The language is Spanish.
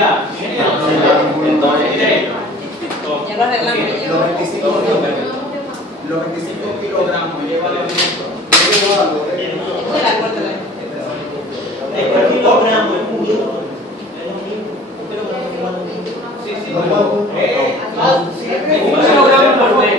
Ya lo arreglamos. Los 25 kilogramos lleva el kilogramo es mucho. Sí, sí. Un kilogramo por mes.